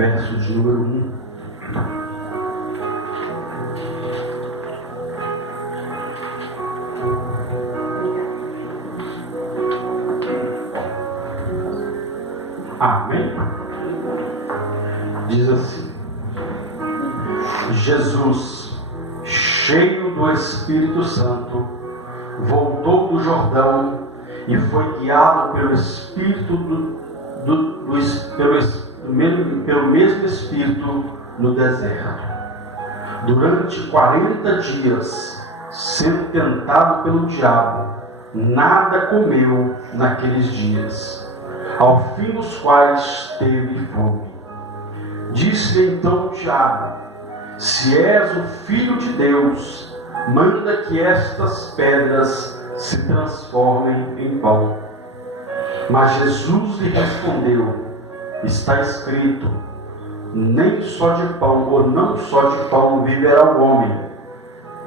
verso de número 1. Amém? Diz assim: Jesus, cheio do Espírito Santo, voltou do Jordão e foi guiado pelo Espírito pelo mesmo Espírito no deserto. Durante 40 dias, sendo tentado pelo diabo, nada comeu naqueles dias, ao fim dos quais teve fome. Disse-lhe então o diabo: se és o Filho de Deus, manda que estas pedras se transformem em pão. Mas Jesus lhe respondeu: está escrito, nem só de pão, ou não só de pão viverá o homem,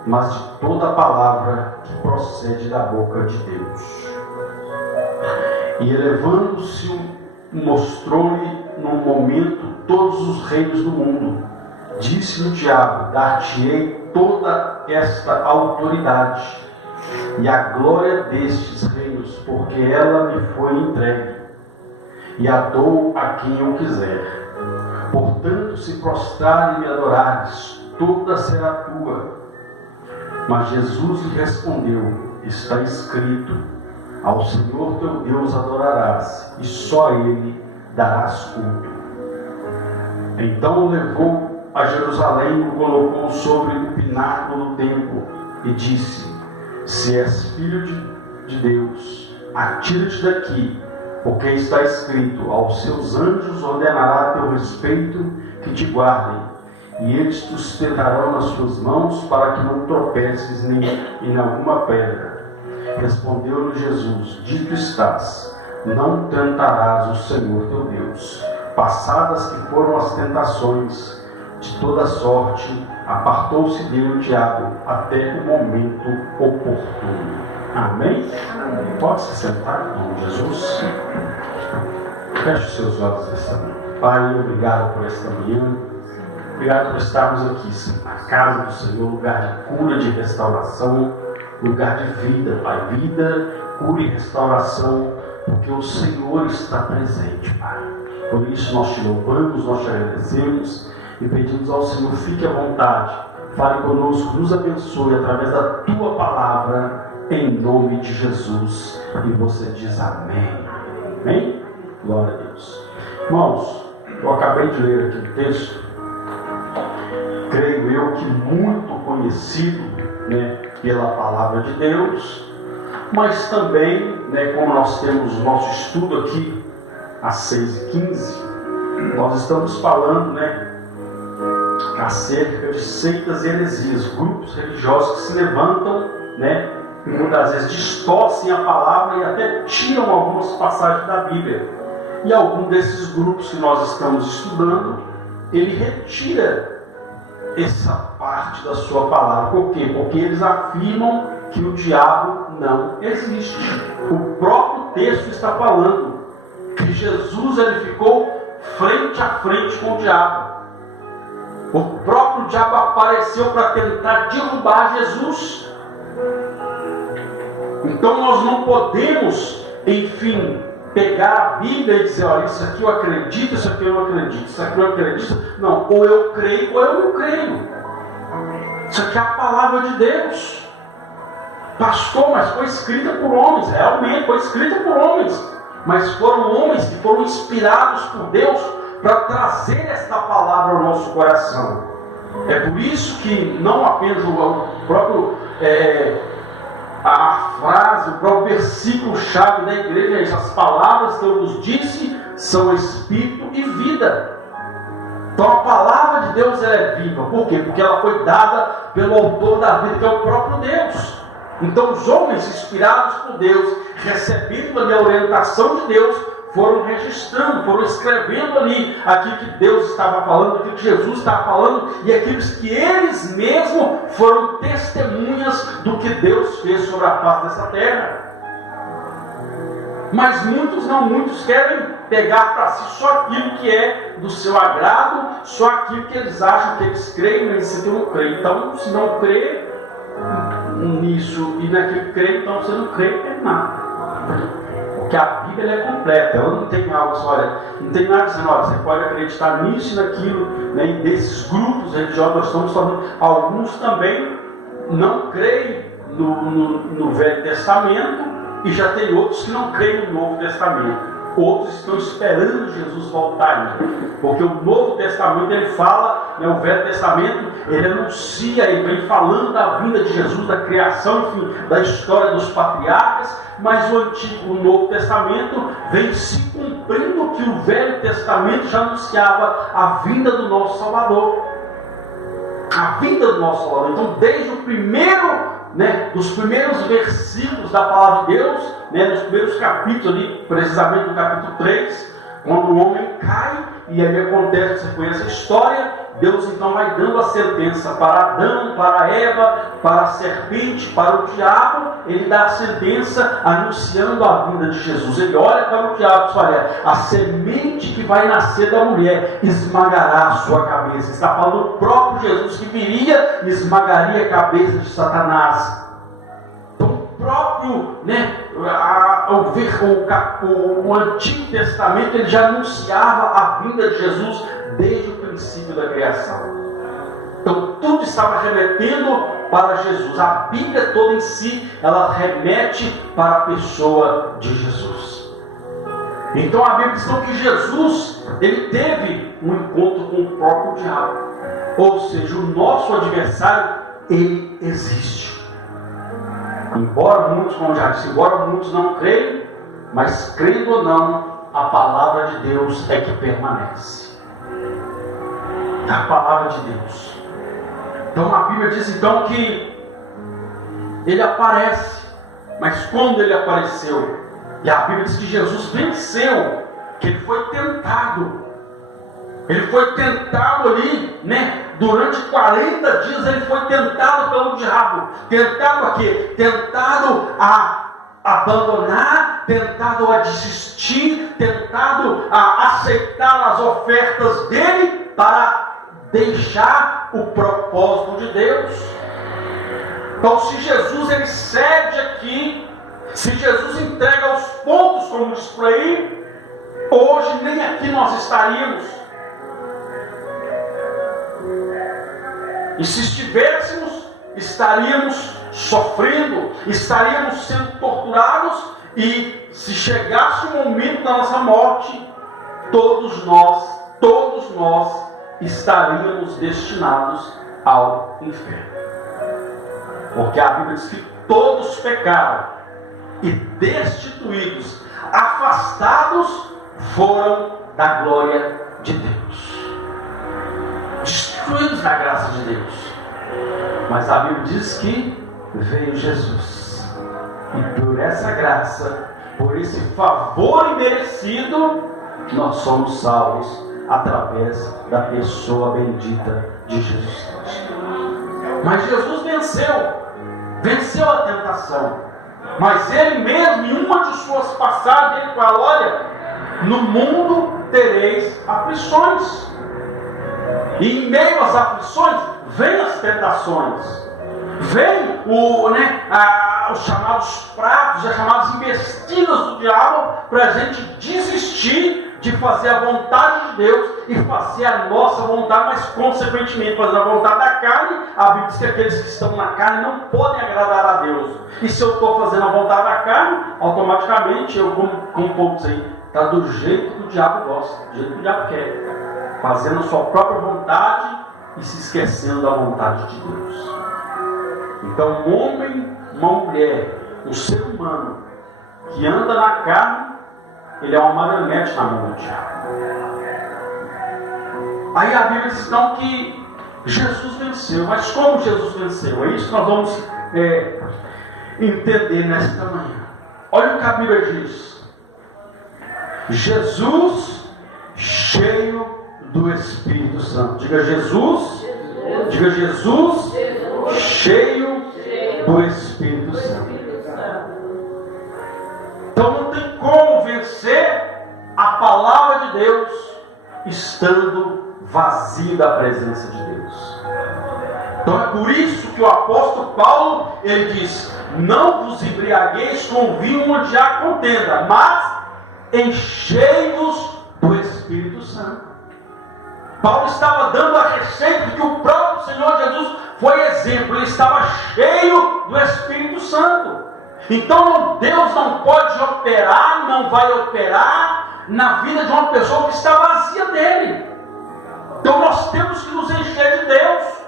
mas de toda a palavra que procede da boca de Deus. E elevando-se, mostrou-lhe num momento todos os reinos do mundo. Disse-lhe o diabo: dar-te-ei toda esta autoridade e a glória destes reinos, porque ela me foi entregue, e a dou a quem eu quiser. Portanto, se prostrares e me adorares, toda será tua. Mas Jesus lhe respondeu: está escrito, ao Senhor teu Deus adorarás, e só a Ele darás culto. Então o levou a Jerusalém e o colocou sobre o pináculo do templo, e disse: se és filho de Deus, atira-te daqui, porque está escrito, aos seus anjos ordenará a teu respeito que te guardem, e eles te sustentarão nas suas mãos, para que não tropeces nem em alguma pedra. Respondeu-lhe Jesus: dito estás, não tentarás o Senhor teu Deus. Passadas que foram as tentações de toda sorte, apartou-se dele o diabo até o momento oportuno. Amém? Amém. Pode se sentar, em nome de Jesus. Feche os seus olhos nesta manhã. Pai, obrigado por esta manhã. Obrigado por estarmos aqui, Senhor, na casa do Senhor, lugar de cura, de restauração, lugar de vida, Pai. Vida, cura e restauração, porque o Senhor está presente, Pai. Por isso nós te louvamos, nós te agradecemos e pedimos ao Senhor: fique à vontade, fale conosco, nos abençoe através da tua palavra, em nome de Jesus. E você diz amém. Amém? Glória a Deus. Irmãos, eu acabei de ler aqui o texto, creio eu que muito conhecido, pela palavra de Deus, mas também, como nós temos o nosso estudo aqui às 6h15, nós estamos falando acerca de seitas e heresias, grupos religiosos que se levantam, e muitas vezes distorcem a palavra e até tiram algumas passagens da Bíblia. E algum desses grupos que nós estamos estudando, ele retira essa parte da sua palavra. Por quê? Porque eles afirmam que o diabo não existe. O próprio texto está falando que Jesus ele ficou frente a frente com o diabo. O próprio diabo apareceu para tentar derrubar Jesus. Então nós não podemos, pegar a Bíblia e dizer: olha, isso aqui eu acredito, isso aqui eu não acredito, isso aqui eu acredito. Não, ou eu creio ou eu não creio. Isso aqui é a palavra de Deus. Pastor, mas foi escrita por homens. Realmente foi escrita por homens, mas foram homens que foram inspirados por Deus para trazer esta palavra ao nosso coração. É por isso que não apenas o próprio a frase, o próprio versículo-chave da igreja é isso: as palavras que eu vos disse são espírito e vida. Então a palavra de Deus ela é viva. Por quê? Porque ela foi dada pelo autor da vida, que é o próprio Deus. Então os homens inspirados por Deus, recebendo ali a orientação de Deus, foram registrando, foram escrevendo ali aquilo que Deus estava falando, aquilo que Jesus estava falando, e aquilo que eles mesmos foram testemunhas do que Deus fez sobre a face dessa terra. Mas muitos querem pegar para si só aquilo que é do seu agrado, só aquilo que eles acham que eles creem, mas isso aqui eu não creio. Então, se não crê nisso e naquilo que crê, então você não crê em nada. Porque a Bíblia ela é completa, ela não tem algo assim, olha, não tem nada dizendo, olha, você pode acreditar nisso e naquilo, né, e desses grupos religiosos nós estamos falando. Alguns também não creem no Velho Testamento e já tem outros que não creem no Novo Testamento. Outros estão esperando Jesus voltar, porque o Novo Testamento ele fala, né, o Velho Testamento ele anuncia, ele vem falando da vinda de Jesus, da criação, enfim, da história dos patriarcas, mas o Novo Testamento vem se cumprindo o que o Velho Testamento já anunciava, a vinda do nosso Salvador. A vinda do nosso Salvador. Então, desde o primeiro, dos primeiros versículos da palavra de Deus, nos primeiros capítulos ali, precisamente no capítulo 3, quando o homem cai, e aí acontece, você conhece a história, Deus então vai dando a sentença para Adão, para Eva, para a serpente, para o diabo. Ele dá a sentença anunciando a vinda de Jesus. Ele olha para o diabo e diz, olha, a semente que vai nascer da mulher esmagará a sua cabeça. Está falando do próprio Jesus que viria e esmagaria a cabeça de Satanás. Então o próprio, o Antigo Testamento ele já anunciava a vinda de Jesus desde o princípio da criação. Então tudo estava remetendo para Jesus. A Bíblia toda em si, ela remete para a pessoa de Jesus. Então a Bíblia diz que Jesus, ele teve um encontro com o próprio diabo. Ou seja, o nosso adversário, ele existe. Embora muitos, como já disse, embora muitos não creiam, mas crendo ou não, a palavra de Deus é que permanece. A palavra de Deus. Então a Bíblia diz então que ele aparece, mas quando ele apareceu, e a Bíblia diz que Jesus venceu, que ele foi tentado. Ele foi tentado ali, durante 40 dias ele foi tentado pelo diabo. Tentado a quê? Tentado a abandonar, tentado a desistir, tentado a aceitar as ofertas dele para deixar o propósito de Deus. Então, se Jesus ele cede aqui, se Jesus entrega os pontos, como diz por aí, hoje nem aqui nós estaríamos. E se estivéssemos, estaríamos sofrendo, estaríamos sendo torturados, e se chegasse o momento da nossa morte, todos nós estaríamos destinados ao inferno. Porque a Bíblia diz que todos pecaram e destituídos, afastados foram da glória de Deus. Destruídos da graça de Deus. Mas a Bíblia diz que veio Jesus. E por essa graça, por esse favor imerecido, nós somos salvos através da pessoa bendita de Jesus Cristo. Mas Jesus venceu a tentação. Mas ele mesmo, em uma de suas passagens, ele fala, olha, no mundo tereis aflições. E em meio às aflições, vem as tentações. Vem os chamados pratos, as chamadas investidas do diabo, para a gente desistir de fazer a vontade de Deus e fazer a nossa vontade, mas consequentemente fazer a vontade da carne. A Bíblia diz que aqueles que estão na carne não podem agradar a Deus. E se eu estou fazendo a vontade da carne, automaticamente eu, como o povo diz aí, está do jeito que o diabo gosta, do jeito que o diabo quer, fazendo a sua própria vontade e se esquecendo da vontade de Deus. Então, um homem, uma mulher, um ser humano que anda na carne, ele é uma marionete na mão do diabo. Aí a Bíblia diz então que Jesus venceu. Mas como Jesus venceu? É isso que nós vamos entender nesta manhã. Olha o que a Bíblia diz. Jesus cheio do Espírito Santo. Diga Jesus. Diga Jesus cheio do Espírito Santo. Então não tem como vencer a palavra estando vazio da presença de Deus. Então é por isso que o apóstolo Paulo, ele diz: não vos embriagueis com vinho onde há contenda, mas enchei-vos do Espírito Santo. Paulo estava dando a receita de que o próprio Senhor Jesus foi exemplo. Ele estava cheio do Espírito Santo. Então Deus não pode operar, não vai operar na vida de uma pessoa que está vazia dele. Então nós temos que nos encher de Deus.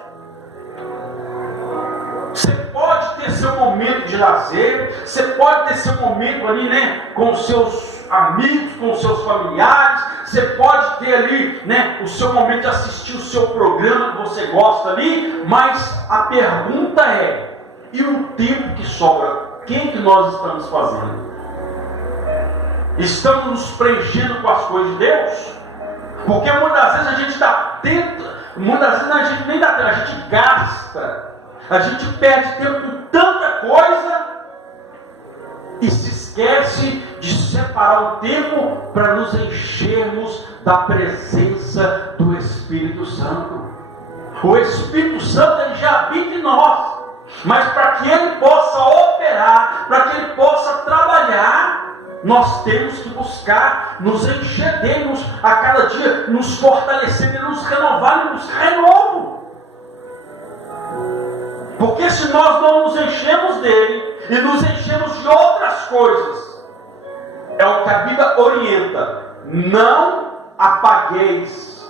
Você pode ter seu momento de lazer, você pode ter seu momento ali, né, com os seus amigos, com os seus familiares, você pode ter ali, né, o seu momento de assistir o seu programa que você gosta ali, mas a pergunta é: e o tempo que sobra, o que nós estamos fazendo? Estamos nos preenchendo com as coisas de Deus? Porque muitas vezes a gente está tentando, muitas vezes a gente nem dá tempo, a gente gasta. A gente perde tempo com tanta coisa e se esquece de separar o tempo para nos enchermos da presença do Espírito Santo. O Espírito Santo, ele já habita em nós, mas para que ele possa operar, para que ele possa trabalhar, nós temos que buscar nos encher dele, a cada dia nos fortalecer, nos renovar, nos renovo. Porque se nós não nos enchemos dele e nos enchemos de outras coisas, é o que a Bíblia orienta: não apagueis,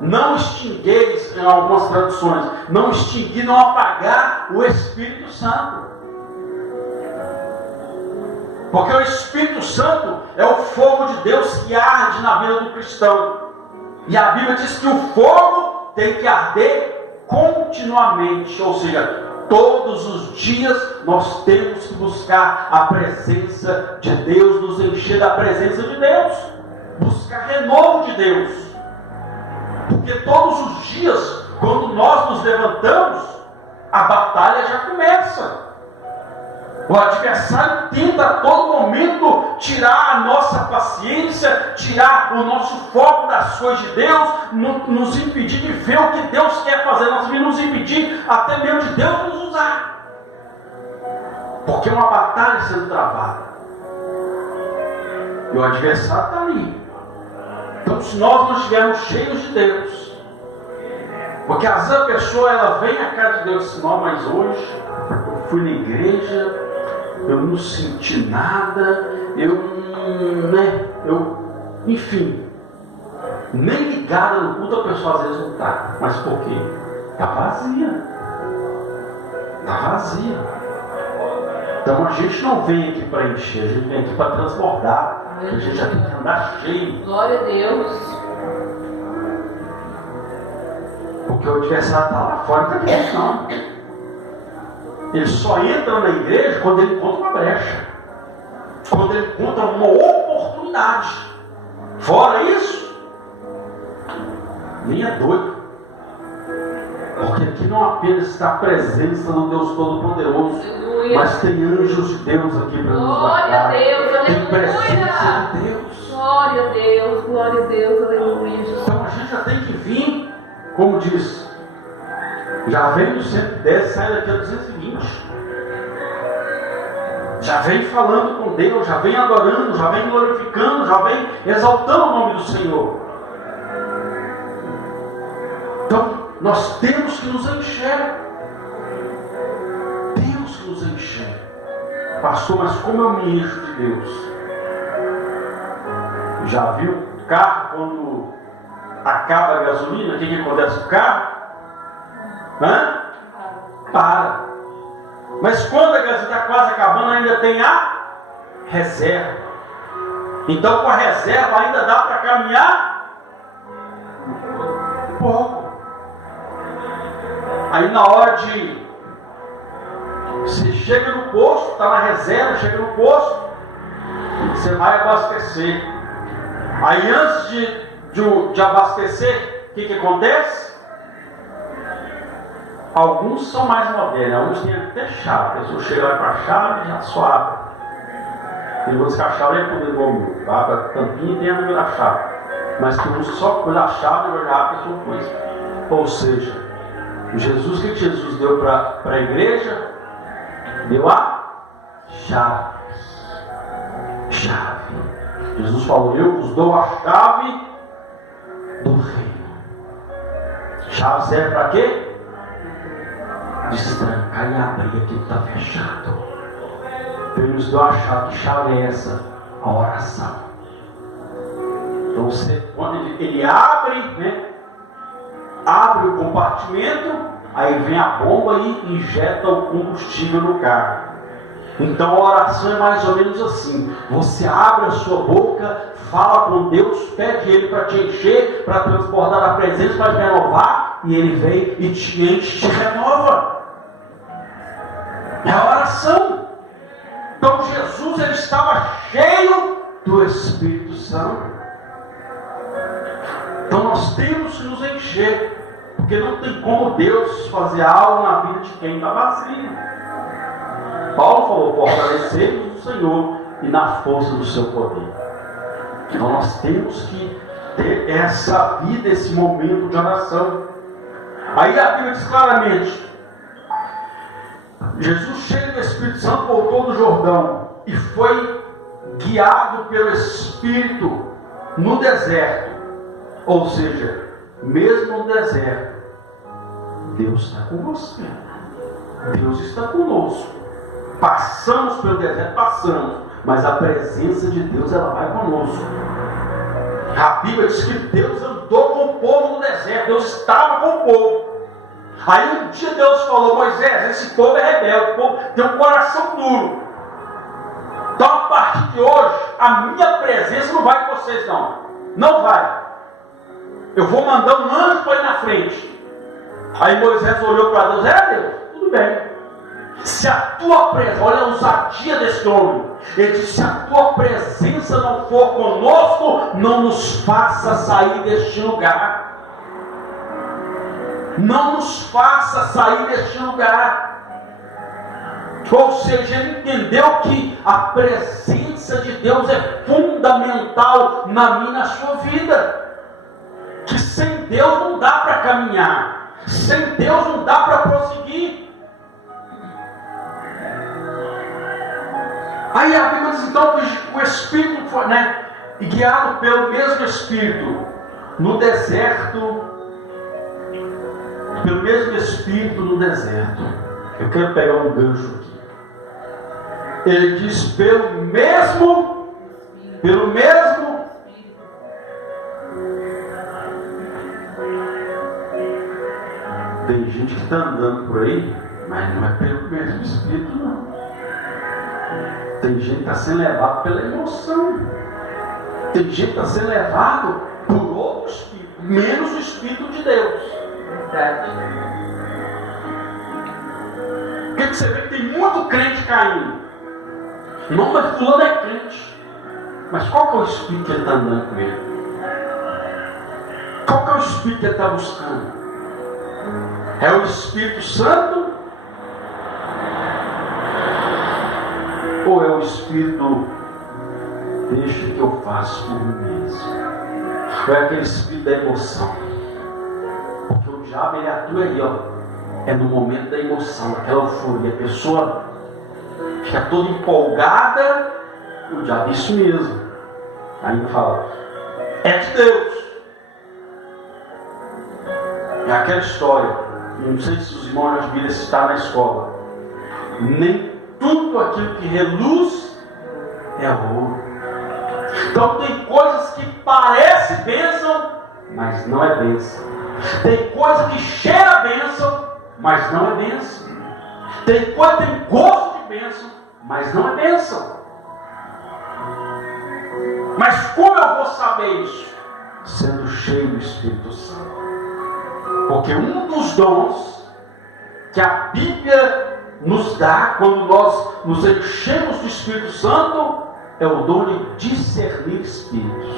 não extingueis, em algumas traduções, não extinguir, não apagar o Espírito Santo. Porque o Espírito Santo é o fogo de Deus que arde na vida do cristão. E a Bíblia diz que o fogo tem que arder continuamente, ou seja, todos os dias nós temos que buscar a presença de Deus, nos encher da presença de Deus, buscar renovo de Deus, porque todos os dias, quando nós nos levantamos, a batalha já começa. O adversário tenta a todo momento tirar a nossa paciência, tirar o nosso foco das coisas de Deus, nos impedir de ver o que Deus quer fazer, nos impedir até mesmo de Deus nos usar. Porque é uma batalha sendo travada. E o adversário está ali. Então, se nós não estivermos cheios de Deus, porque às vezes a pessoa ela vem à casa de Deus e diz: não, mas hoje eu fui na igreja, eu não senti nada, enfim, nem ligada no culto a pessoa às vezes não está. Mas por quê? Está vazia. Está vazia. Então a gente não vem aqui para encher, a gente vem aqui para transbordar. A gente já tem que andar cheio. Glória a Deus. Porque o adversário está lá fora, não está aqui não. Ele só entra na igreja quando ele encontra uma brecha, quando ele encontra uma oportunidade. Fora isso, nem é doido. Porque aqui não apenas está a presença do Deus Todo-Poderoso, mas tem anjos de Deus aqui para nos guardar. Glória a Deus, tem presença de Deus. Glória a Deus, glória a Deus, aleluia. Então a gente já tem que vir, como diz, já vem do 110, sai daqui a 220. Já vem falando com Deus, já vem adorando, já vem glorificando, já vem exaltando o nome do Senhor. Então, nós temos que nos encher. Temos que nos encher. Pastor, mas como eu me encho de Deus? Já viu o carro quando acaba a gasolina? O que acontece com o carro? Para. Mas quando a gasolina está quase acabando, ainda tem a reserva. Então com a reserva ainda dá para caminhar pouco. Aí na hora de você chega no posto, está na reserva, chega no posto, você vai abastecer. Aí antes de abastecer, o que acontece? Alguns são mais modernos, alguns têm até chave. A pessoa chega lá com a chave e já só abre. Tem outros que a chave é poder igual o meu. Abre a tampinha e tem a número da chave. Mas que usa só coisa a chave e olhar para a sua coisa. Ou seja, Jesus, o que Jesus deu para a igreja? Deu a chave. Chave. Jesus falou: eu vos dou a chave do reino. Chave serve para quê? Destrancar e abrir aquilo que está fechado. Ele nos deu a chave. Que chave é essa? A oração. Então você, quando ele abre, né? Abre o compartimento, aí vem a bomba e injeta o combustível no carro. Então a oração é mais ou menos assim: você abre a sua boca, fala com Deus, pede Ele para te encher, para transportar a presença, para te renovar, e Ele vem e te enche, te renova. É a oração. Então Jesus, ele estava cheio do Espírito Santo. Então nós temos que nos encher, porque não tem como Deus fazer algo na vida de quem está vazio. Paulo falou: fortalecei-vos no Senhor e na força do seu poder. Então nós temos que ter essa vida, esse momento de oração. Aí a Bíblia diz claramente: Jesus, cheio do Espírito Santo, voltou do Jordão e foi guiado pelo Espírito no deserto. Ou seja, mesmo no deserto, Deus está com você. Deus está conosco. Passamos pelo deserto, passamos, mas a presença de Deus, ela vai conosco. A Bíblia diz que Deus andou com o povo no deserto. Deus estava com o povo. Aí um dia Deus falou: Moisés, esse povo é rebelde, o povo tem um coração duro. Então a partir de hoje, a minha presença não vai com vocês não. Não vai. Eu vou mandar um anjo para ir na frente. Aí Moisés olhou para Deus: é Deus, tudo bem. Se a tua presença, olha a ousadia desse homem. Ele disse: se a tua presença não for conosco, não nos faça sair deste lugar. Não nos faça sair deste lugar. Ou seja, ele entendeu que a presença de Deus é fundamental na minha e na sua vida. Que sem Deus não dá para caminhar, sem Deus não dá para prosseguir. Aí a Bíblia diz então que o Espírito foi, né, guiado pelo mesmo Espírito no deserto, pelo mesmo Espírito no deserto. Eu quero pegar um gancho aqui. Ele diz pelo mesmo. Tem gente que está andando por aí, mas não é pelo mesmo Espírito, não. Tem gente que está sendo levado pela emoção. Tem gente que está sendo levado por outro Espírito, menos o Espírito de Deus. Verdade. Porque você vê que tem muito crente caindo. Não, mas fulano é crente. Mas qual que é o Espírito que ele está andando com ele? Qual que é o Espírito que ele está buscando? É o Espírito Santo? Ou é o Espírito, deixa que eu faço por mim mesmo? Ou é aquele Espírito da emoção? Porque o diabo, ele atua aí, ó. É no momento da emoção, aquela euforia. A pessoa fica toda empolgada. O diabo, isso mesmo. Aí ele fala: é de Deus. É aquela história. Não sei se os irmãos das Bíblias estão na escola. Nem tudo aquilo que reluz é ouro. Então tem coisas que parecem bênção, mas não é bênção. Tem coisa que cheira bênção, mas não é bênção. Tem coisa que tem gosto de bênção, mas não é bênção. Mas como eu vou saber isso? Sendo cheio do Espírito Santo. Porque um dos dons que a Bíblia nos dá quando nós nos enchemos do Espírito Santo é o dom de discernir espíritos.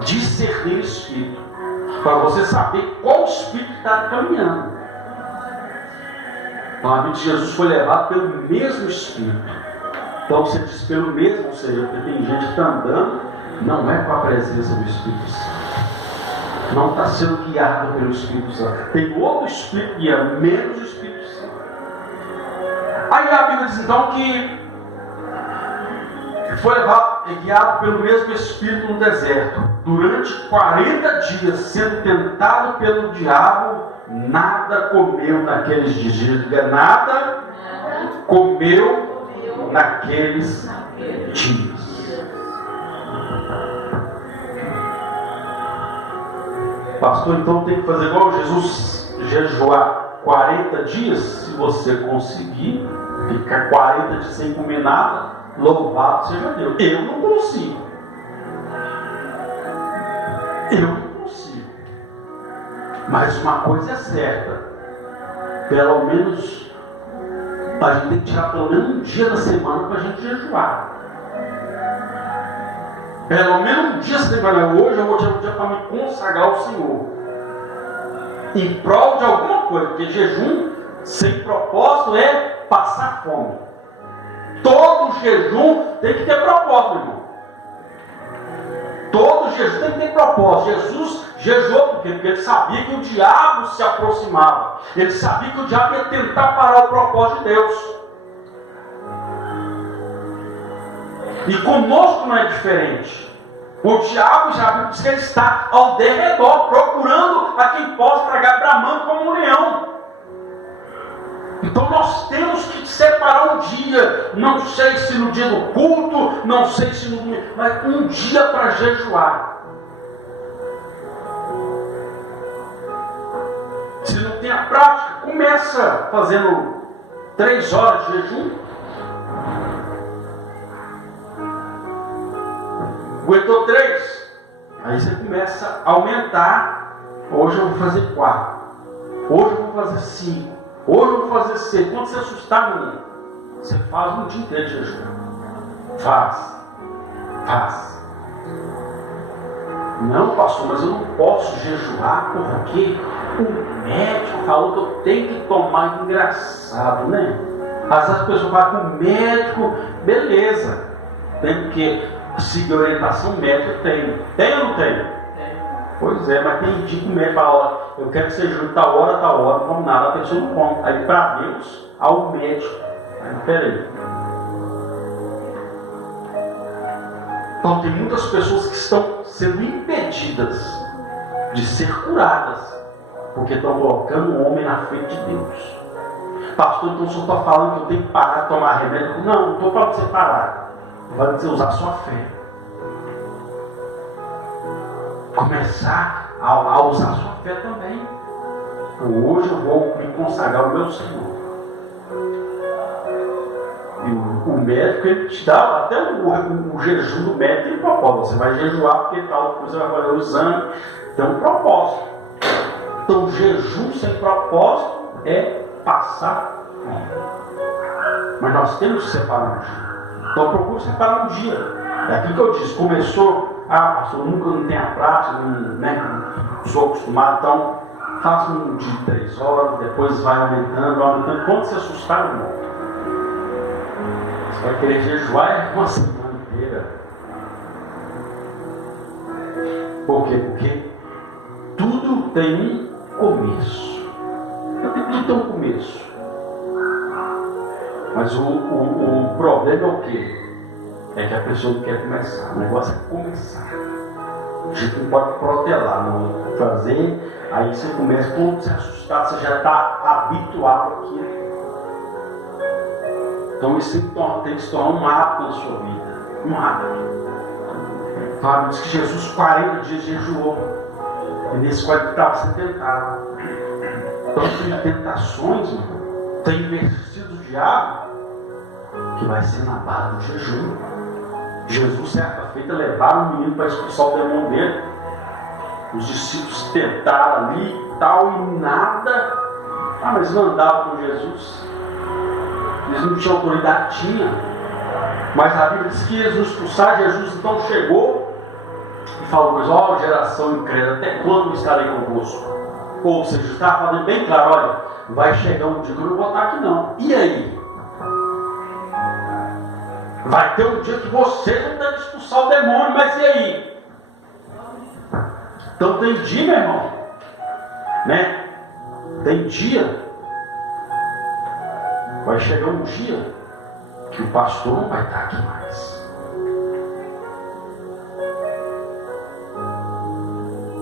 Discernir espírito. Para você saber qual espírito está caminhando. Então a Bíblia de Jesus foi levado pelo mesmo Espírito. Então você diz pelo mesmo, ou seja, porque tem gente que está andando não é com a presença do Espírito Santo. Não está sendo guiado pelo Espírito Santo. Tem outro Espírito que é menos o Espírito Santo. Aí a Bíblia diz então que foi guiado pelo mesmo Espírito no deserto. Durante 40 dias, sendo tentado pelo diabo, nada comeu naqueles dias. Nada comeu naqueles dias. Pastor, então tem que fazer igual Jesus, jejuar 40 dias. Se você conseguir ficar 40 dias sem comer nada, louvado seja Deus. Eu não consigo. Mas uma coisa é certa, pelo menos a gente tem que tirar pelo menos um dia da semana para a gente jejuar. Pelo menos um dia da semana. Hoje eu vou tirar um dia para me consagrar ao Senhor, em prol de alguma coisa, porque jejum sem propósito é passar fome. Todo jejum tem que ter propósito, irmão. Todo jejum tem que ter propósito. Jesus jejuou porque ele sabia que o diabo se aproximava. Ele sabia que o diabo ia tentar parar o propósito de Deus. E conosco não é diferente. O diabo já diz que ele está ao derredor, procurando a quem possa tragar, bramando como um leão. Então nós temos que separar um dia, não sei se no dia do culto, não sei se no domingo, mas um dia para jejuar. Se não tem a prática, começa fazendo 3 horas de jejum. Aguentou 3, aí você começa a aumentar. Hoje eu vou fazer 4, hoje eu vou fazer 5, hoje eu vou fazer 6. Quando você assustar, menino, você faz um dia inteiro de jejum. Faz. Não, pastor, mas eu não posso jejuar porque o médico falou que eu tenho que tomar. Engraçado, né? Às vezes as pessoas falam com o médico, beleza, tem que seguir a orientação médica. Tem ou não tem? Pois é, mas tem dia que o médico fala: eu quero que você jejue tal hora, não come nada, a pessoa não come. Aí para Deus, ao médico. Aí peraí. Então tem muitas pessoas que estão sendo impedidas de ser curadas, porque estão colocando o homem na frente de Deus. Pastor, então o senhor está falando que eu tenho que parar de tomar remédio? Não, não estou falando para você parar. Vai você usar sua fé. Começar a usar sua fé também. Hoje eu vou me consagrar ao meu Senhor. E o médico, ele te dá até o jejum do médico tem propósito. Você vai jejuar porque tal coisa vai fazer o exame. Tem um propósito. Então jejum sem propósito é passar fome. Mas nós temos que separar um dia. Então procure separar um dia. É aquilo que eu disse. Começou, pastor, nunca não tem a prática, não sou acostumado, então faça um dia de 3 horas, depois vai aumentando. Quando se assustar, irmão, você vai querer jejuar uma semana inteira. Por quê? Porque tudo tem um começo. Tudo tem um começo. Mas o problema é o quê? É que a pessoa não quer começar. O negócio é começar. A gente não pode protelar, não fazer. Aí você começa, quando se assustar, você já está habituado àquilo. Então isso tem que se tornar um hábito na sua vida. Um hábito. Então, diz que Jesus 40 dias jejuou. E nesse 40 estava sendo tentado. Então tem tentações, irmão. Tem investido do diabo que vai ser na base do jejum. Jesus, certa feita, levaram o menino para expulsar o demônio dele. Os discípulos tentaram ali e tal, e nada. Mas não andavam com Jesus. Eles não tinham autoridade, tinha. Mas a Bíblia diz que Jesus expulsar, Jesus então chegou e falou: geração incrédula, até quando estarei convosco? Ou seja, está falando bem claro: olha, vai chegar um dia que eu não vou estar aqui não. E aí? Vai ter um dia que vocês vão ter que expulsar o demônio, mas e aí? Então tem dia, meu irmão, né? Tem dia, vai chegar um dia que o pastor não vai estar aqui mais.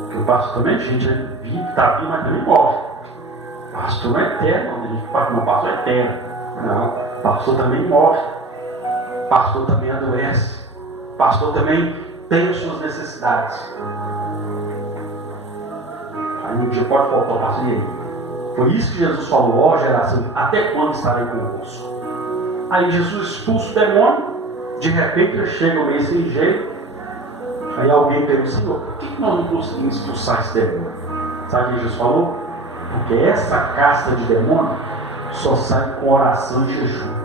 Porque o pastor também, a gente vive, está vivo, mas também morre. O pastor não é eterno, a gente fala que o pastor é eterno. Não, o pastor também morre. O pastor também adoece. O pastor também tem as suas necessidades. Aí um dia pode faltar o pastor e aí. Foi isso que Jesus falou: ó geração, até quando estarei convosco? Aí Jesus expulsa o demônio, de repente ele chega meio sem jeito. Aí alguém pergunta: Senhor, por que nós não conseguimos expulsar esse demônio? Sabe o que Jesus falou? Porque essa casta de demônio só sai com oração e jejum.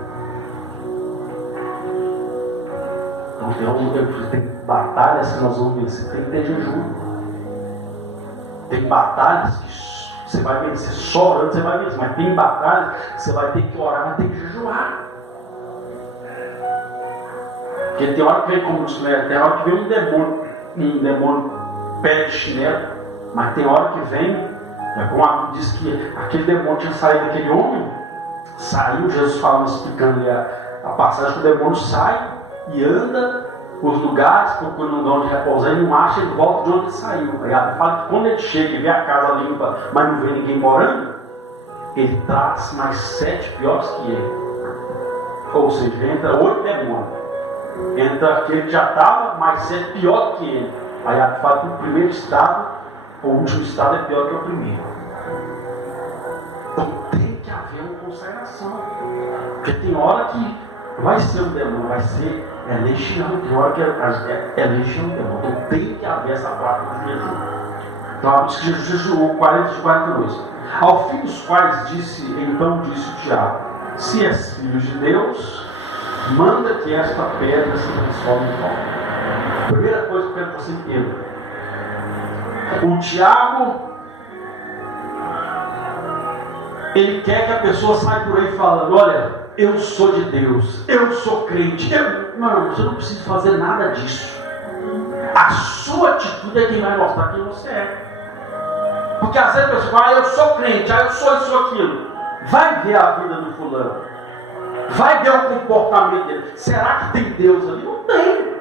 Então tem batalhas que nós vamos vencer, tem que ter jejum. Tem batalhas que você vai vencer só orando, você vai vencer. Mas tem batalhas que você vai ter que orar, vai ter que jejuar. Porque tem hora que vem, como diz, tem hora que vem um demônio pé de chinelo, mas tem hora que vem, como a Bíblia diz que aquele demônio tinha saído daquele homem, saiu, Jesus falando, explicando ali a passagem que o demônio sai e anda por lugares, procurando um lugar onde repousar, e não acha, ele volta de onde ele saiu. Aí a fala que quando ele chega e vê a casa limpa, mas não vê ninguém morando, ele traz mais 7 piores que ele. Ou seja, entra 8 demônios. Entra aquele que já estava, mais 7 pior que ele. Aí a fala que o primeiro estado, o último estado é pior que o primeiro. Então tem que haver uma consagração. Porque tem hora que vai ser um demônio, vai ser legião. Tem hora que é legião demônio. Então tem que haver essa prática de jejum. Então a Bíblia diz que Jesus jejuou 40 e 42. Ao fim dos quais então disse o diabo: se és filho de Deus, manda que esta pedra se transforme em pão. Primeira coisa que eu quero que você entenda: o diabo, ele quer que a pessoa saia por aí falando: olha, eu sou de Deus, eu sou crente. Não, você não precisa fazer nada disso. A sua atitude é quem vai mostrar quem você é. Porque às vezes a pessoa fala: eu sou crente, eu sou isso, aquilo. Vai ver a vida do fulano, vai ver o comportamento dele. Será que tem Deus ali? Não tem.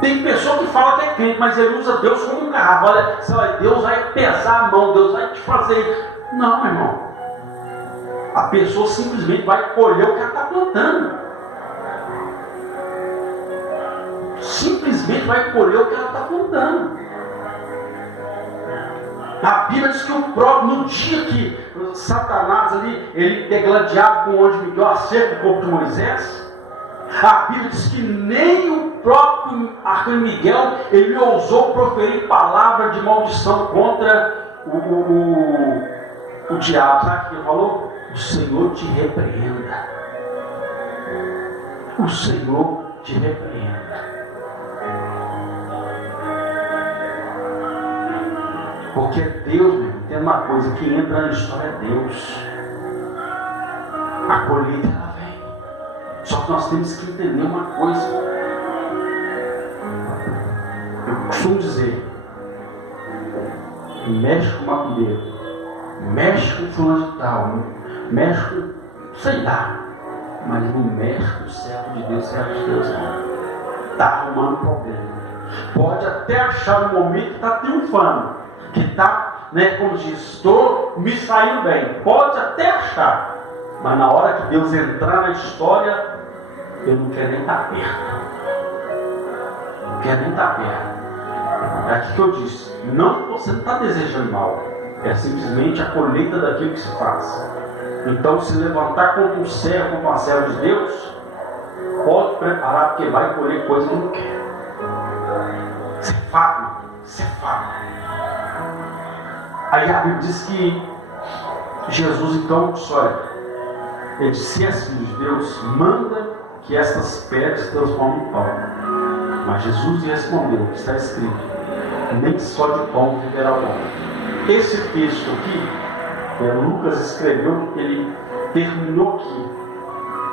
Tem pessoa que fala que é crente, mas ele usa Deus como um carro. Olha, Deus vai pesar a mão, Deus vai te fazer. Não, meu irmão. A pessoa simplesmente vai colher o que ela está plantando. Simplesmente vai colher o que ela está plantando. A Bíblia diz que o próprio, no dia que Satanás ali, ele degladiava com o anjo Miguel acerca do corpo de Moisés, a Bíblia diz que nem o próprio arcanjo Miguel, ele ousou proferir palavra de maldição contra o diabo. Sabe o que ele falou? O Senhor te repreenda. O Senhor te repreenda. Porque Deus, meu irmão, tem uma coisa que entra na história: é Deus. A colheita ela vem. Só que nós temos que entender uma coisa. Eu costumo dizer: mexe com macumbeiro, mexe com fulano de tal, mexe com, sei lá, mas não mexe com o servo de Deus, servo de Deus não. Está arrumando problema. Pode até achar no momento que está triunfando, que está, como diz, estou me saindo bem. Pode até achar, mas na hora que Deus entrar na história, eu não quero nem estar perto. Não quero nem estar perto. É aqui que eu disse: não, você não está desejando mal, é simplesmente a colheita daquilo que se faz. Então, se levantar contra um servo, contra uma serva de Deus, pode preparar, porque vai colher coisa que não quer. Isso é fato, isso é fato. Aí a Bíblia diz que Jesus então disse: olha, ele disse: se és filho de Deus, manda que estas pedras se transformem em pão. Mas Jesus respondeu: está escrito, nem só de pão viverá o homem. Esse texto aqui, Lucas escreveu, ele terminou aqui.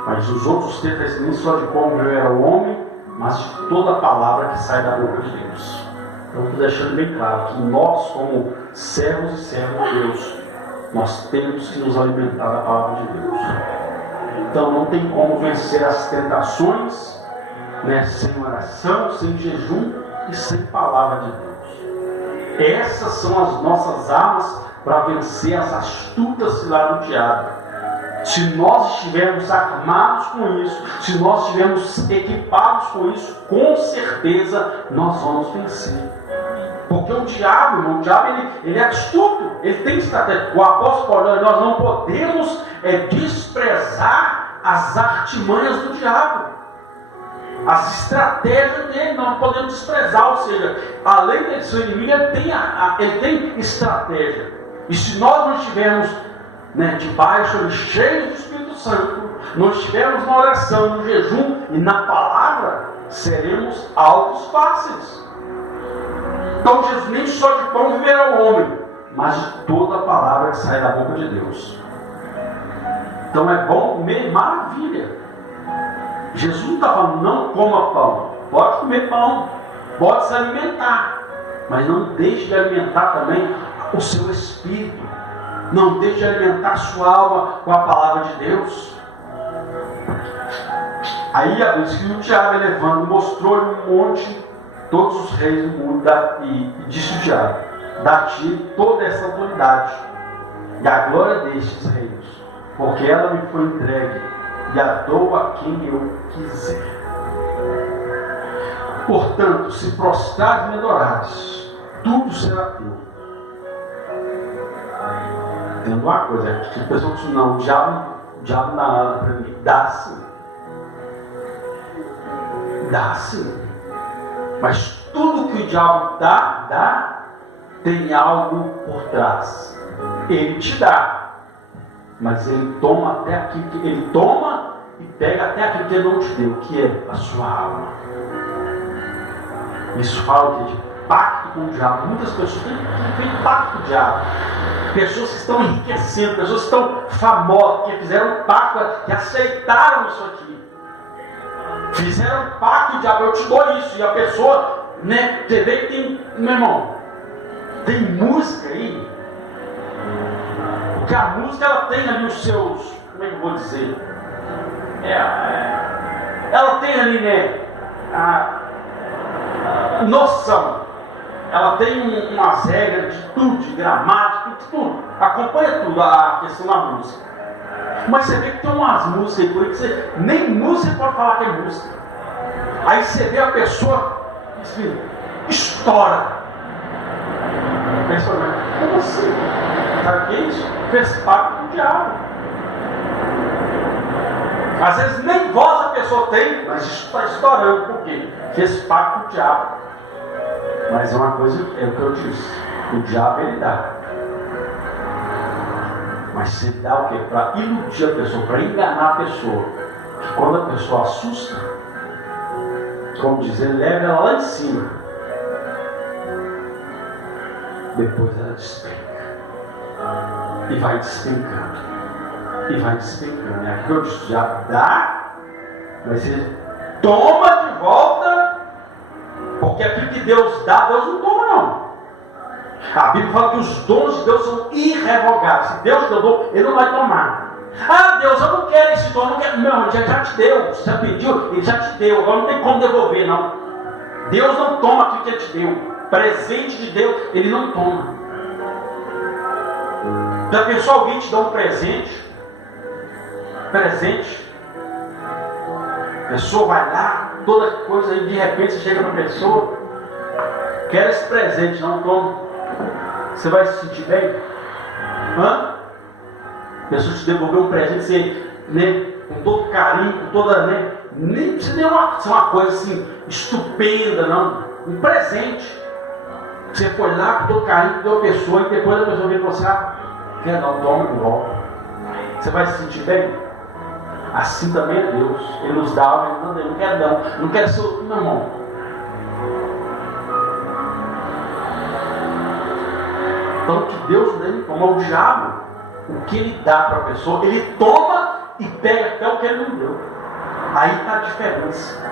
Mas os outros textos nem só de como eu era o homem, mas de toda a palavra que sai da boca de Deus. Então estou deixando bem claro que nós, como servos e servas de Deus, nós temos que nos alimentar da palavra de Deus. Então não tem como vencer as tentações, né, sem oração, sem jejum e sem palavra de Deus. Essas são as nossas armas para vencer as astutas ciladas do diabo. Se nós estivermos armados com isso, se nós estivermos equipados com isso, com certeza nós vamos vencer. Porque o diabo, irmão, ele é astuto, ele tem estratégia. O apóstolo Paulo, nós não podemos desprezar as artimanhas do diabo, as estratégias dele, não podemos desprezar. Ou seja, além de ser inimigo, ele tem estratégia. E se nós não estivermos debaixo, cheios do Espírito Santo, não estivermos na oração, no jejum e na palavra, seremos alvos fáceis. Então Jesus, nem só de pão viverá o homem, mas de toda a palavra que sai da boca de Deus. Então é bom comer, maravilha. Jesus não está falando, não coma pão. Pode comer pão, pode se alimentar, mas não deixe de alimentar também o seu espírito. Não deixe de alimentar sua alma com a palavra de Deus. Aí o diabo elevando, mostrou-lhe um monte, todos os reis do mundo, e disse o diabo: dá-te toda essa autoridade e a glória destes reinos, porque ela me foi entregue e a dou a quem eu quiser. Portanto, se prostrares e me adorares, tudo será teu. Entendo uma coisa, que a pessoa diz, não, o diabo não dá nada para mim. Dá sim. Dá sim. Mas tudo que o diabo dá, tem algo por trás. Ele te dá, mas ele toma até aquilo que ele toma e pega até aquilo que ele não te deu, que é a sua alma. Isso fala de pacto com o diabo. Muitas pessoas têm pacto com o diabo. Pessoas que estão enriquecendo, pessoas que estão famosas, que fizeram pacto, que aceitaram isso aqui. Fizeram pacto com o diabo, eu te dou isso. E a pessoa, você vê que tem, meu irmão, tem música aí. Porque a música, ela tem ali os seus, como é que eu vou dizer? Ela tem ali, a noção. Ela tem umas regras de tudo, de gramática, de tudo. Acompanha tudo a questão da música. Mas você vê que tem umas músicas aí por aí que você nem música pode falar que é música. Aí você vê a pessoa, assim, estoura. Como assim? Sabe o que é isso? Fez pacto com o diabo. Às vezes nem voz a pessoa tem, mas está estourando. Por quê? Fez pacto com o diabo. Mas é uma coisa, é o que eu disse, o diabo ele dá. Mas se dá o quê? Para iludir a pessoa, para enganar a pessoa. Que quando a pessoa assusta, como dizer, leva ela lá em cima. Depois ela despenca. E vai despencando. E vai despencando. É aquilo que eu disse, o diabo dá, mas ele toma de volta. Porque aquilo que Deus dá, Deus não toma, não. A Bíblia fala que os dons de Deus são irrevogáveis. Se Deus deu dom, Ele não vai tomar. Ah, Deus, eu não quero esse dom, não quero. Não, Ele já te deu. Você já pediu, Ele já te deu. Agora não tem como devolver, não. Deus não toma aquilo que Ele te deu. Presente de Deus, Ele não toma. Já pensou alguém te dar um presente? A pessoa vai lá, toda coisa aí, de repente você chega para a pessoa, quer esse presente, não toma. Você vai se sentir bem? A pessoa te devolveu um presente, você, com todo carinho, com toda, nem você deu uma coisa assim, estupenda, não. Um presente. Você foi lá com todo carinho, deu a pessoa, e depois a pessoa vem para você, quer não, toma de volta. Você vai se sentir bem? Assim também é Deus. Ele nos dá algo, Ele não quer não quer ser o meu irmão. Então que Deus dê, como o diabo, o que Ele dá para a pessoa, Ele toma e pega até o que ele não deu. Aí está a diferença.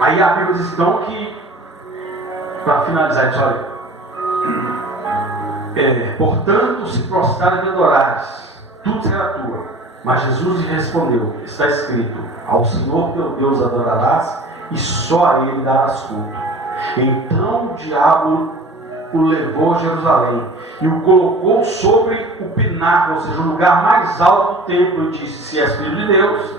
Aí a Bíblia diz então que, para finalizar, diz, olha, portanto, se prostrares e adorares, tudo será tua. Mas Jesus lhe respondeu, está escrito, ao Senhor teu Deus adorarás e só a Ele darás culto. Então o diabo o levou a Jerusalém e o colocou sobre o pináculo, ou seja, o lugar mais alto do templo, e disse, se és filho de Deus,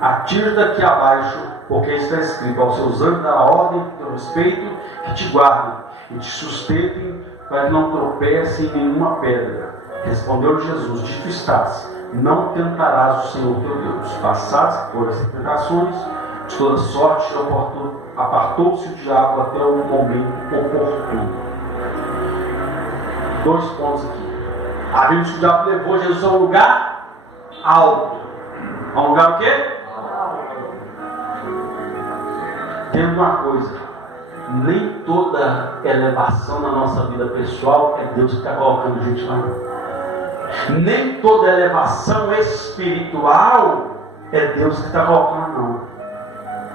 atira daqui abaixo, porque está escrito, aos seus anjos dará ordem a teu respeito, que te guardem e te sustentem, para que não tropece em nenhuma pedra. Respondeu Jesus, dito estás, não tentarás o Senhor teu Deus. Passadas por as tentações, de toda sorte, apartou-se o diabo até o momento oportuno. 2 pontos aqui. A Bíblia diz que o diabo levou Jesus a um lugar alto. A um lugar o quê? Tendo uma coisa, nem toda elevação na nossa vida pessoal é Deus que está colocando a gente lá. Nem toda elevação espiritual é Deus que está colocando, não.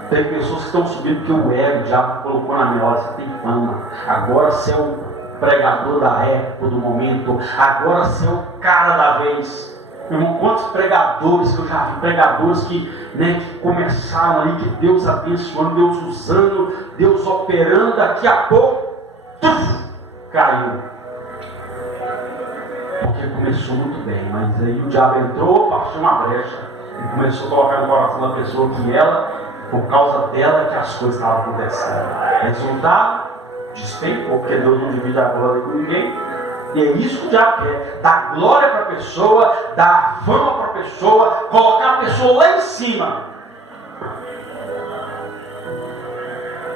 Tem pessoas que estão subindo porque o ego, o diabo colocou na minha hora, você tem fama. Agora você é o pregador da época, do momento. Agora você é o cara da vez. Irmão, quantos pregadores que eu já vi, pregadores que começaram ali, que Deus abençoando, Deus usando, Deus operando, daqui a pouco, caiu. Porque começou muito bem, mas aí o diabo entrou, passou uma brecha e começou a colocar no coração da pessoa que ela, por causa dela, que as coisas estavam acontecendo. Resultado, despencou, porque Deus não divide a glória com ninguém. E é isso que o diabo quer: dar glória para a pessoa, dar fama para a pessoa, colocar a pessoa lá em cima.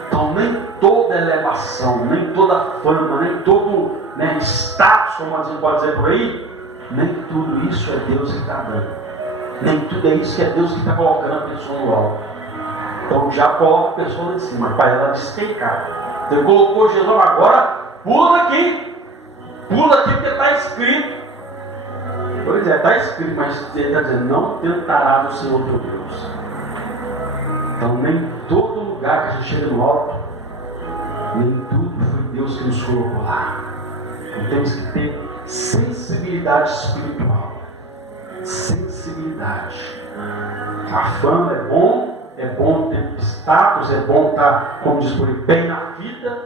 Então, nem toda elevação, nem toda fama, nem todo status, como a gente pode dizer por aí, nem tudo isso é Deus que está dando. Nem tudo é isso que é Deus que está colocando a pessoa no alto. Então, o diabo coloca a pessoa lá em cima, para ela despencar. Então, ele colocou Jesus, agora pula aqui. Pula aqui porque está escrito. Pois é, está escrito, mas ele está dizendo, não tentarás o Senhor teu Deus. Então nem todo lugar que a gente chega no alto, nem tudo foi Deus que nos colocou lá. Então temos que ter sensibilidade espiritual. Sensibilidade. A fama é bom ter status, é bom estar, como diz por aí, bem na vida,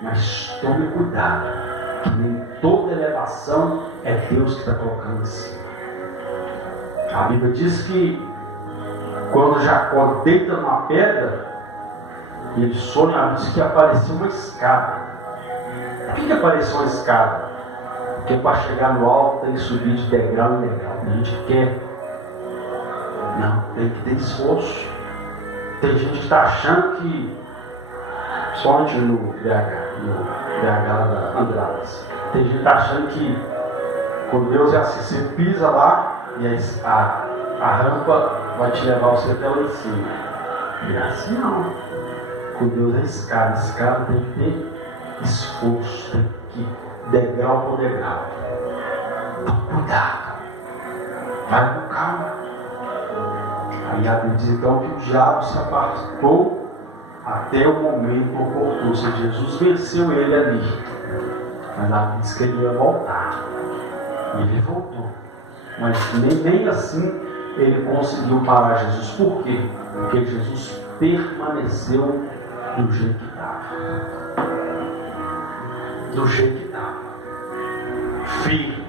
mas tome cuidado. Que nem toda elevação é Deus que está colocando assim. A Bíblia diz que quando Jacó deita numa pedra, ele sonha, diz que apareceu uma escada. Por que apareceu uma escada? Porque para chegar no alto tem que subir de degrau em degrau. A gente quer. Não, tem que ter esforço. Tem gente que está achando que, só antes no BH da Andradas, tem gente achando que com Deus é assim, você pisa lá e a rampa vai te levar você até lá em cima. E assim não. Com Deus é escada. Escada tem que ter esforço, tem que degrau por degrau. Então cuidado. Vai com calma. Aí a Bíblia diz então que o diabo se apartou até o momento oportuno. Jesus venceu ele ali. Mas a Bíblia diz que ele ia voltar. E ele voltou. Mas nem assim ele conseguiu parar Jesus. Por quê? Porque Jesus permaneceu do jeito que estava. Do jeito que estava. Firme,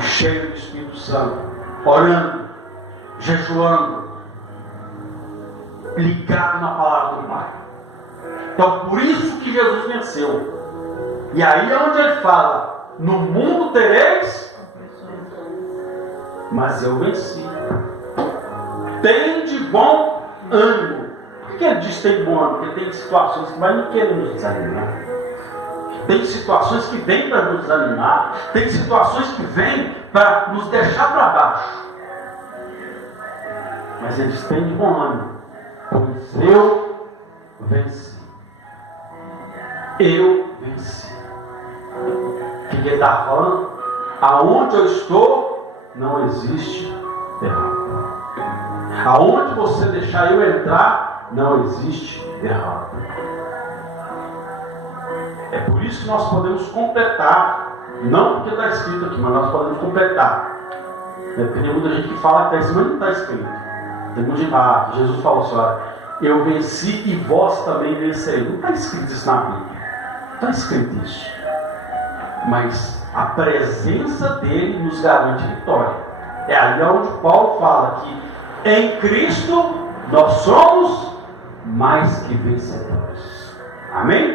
cheio do Espírito Santo, orando, jejuando, ligado na palavra do Pai. Então, por isso que Jesus venceu. E aí é onde ele fala: no mundo tereis, mas eu venci. Tem de bom ânimo. Por que ele diz tem bom ânimo? Porque tem situações que vai querer nos desanimar. Tem situações que vêm para nos desanimar. Tem situações que vêm para nos deixar para baixo. Mas ele diz tem de bom ânimo. Pois eu venci. Eu venci. O que ele está falando? Aonde eu estou, não existe derrota. Aonde você deixar eu entrar, não existe derrota. É por isso que nós podemos completar, não porque está escrito aqui, mas nós podemos completar. Porque tem muita gente que fala que está escrito, mas não está escrito. Tem muita gente, Jesus falou assim, olha, eu venci e vós também vencereis. Não está escrito isso na Bíblia. Não está escrito isso. Mas a presença dele nos garante vitória. É ali onde Paulo fala que em Cristo nós somos mais que vencedores. Amém?